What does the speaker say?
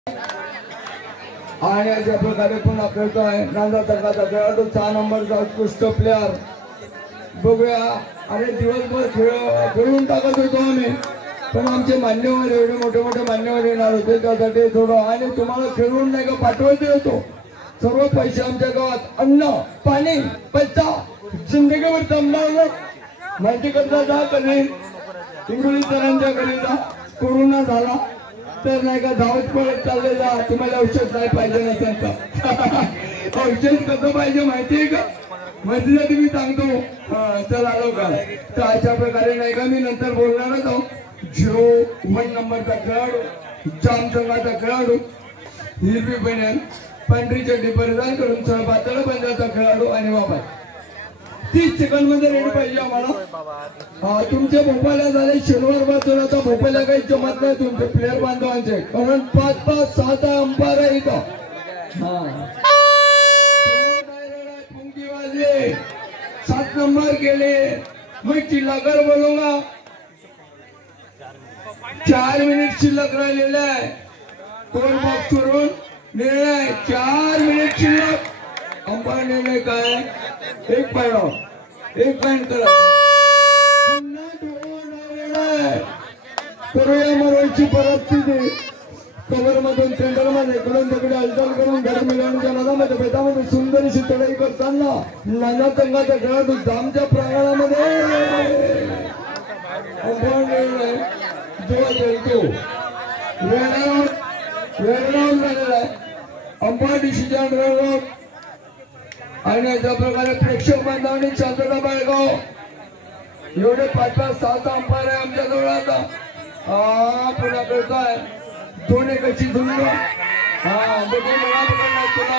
आणि अशा प्रकारे पुन्हा खेळतोय नांदा तर्फाचा खेळाडू 6 नंबरचा उत्कृष्ट प्लेअर. बघूया. अरे दिवसभर खेळून टाकत होतो आम्ही, पण आमचे मान्यवर एवढे मोठे मोठे मान्यवर येणार होते, त्यासाठी थोडं आणि तुम्हाला खेळून नाही का पाठवायचे होतो. सर्व पैसे आमच्या गावात अन्न पाणी पैसा जिंदगीवर जमणार माहिती करता जा. कधी इंग्लिश सरांच्या घरी जा, कोरोना झाला तर नाही का धावत पळत चालले जा. तुम्हाला औषध नाही पाहिजे ना त्यांचं औषध कसं पाहिजे माहितीये का? माहितीसाठी मी सांगतो. चल आलो का. तर अशा प्रकारे नाही का मी नंतर बोलणारच आहो. 01 नंबरचा खेळाडू जाम संघाचा खेळाडू हिरवी बनेल पांढरी चड्डी परिधान करून सह पातळ पंजाचा खेळाडू आणि बाबा 30 सेकंड मध्ये रेडी पाहिजे आम्हाला. तुमच्या भोपाळला झाले शनिवार पासून आता भोपाळला काही जमत नाही तुमचे प्लेअर बांधवांचे, कारण 5-5 6 अंपायर आहे इथं. पुंगी वाजले 7 नंबर गेले मग चिल्लाकर बोलूंगा. 4 मिनिट शिल्लक राहिलेले आहे. कोण बॉक्स करून निर्णय 4 मिनिट शिल्लक. अंपायर निर्णय काय? एक पॉइंट करा. करूया मरोची परिस्थिती. कव्हर मधून सेंटर मध्ये कडून तिकडे हालचाल करून घर मिळवण्याच्या नादामध्ये बेतामध्ये सुंदरशी चढाई करताना नाना संघाचा खेळाडू जामच्या प्रांगणामध्ये अंपायर निर्णय जो खेळतो वेळावर झालेला आहे. अंपायर डिसिजन रन आणि अशा प्रकारे प्रेक्षक बांधवांनी शांतता बाळगाव. एवढे 5-5 6 अंपायर आहे आमच्या जवळ आता. पुन्हा करताय 2 कशी धुंद.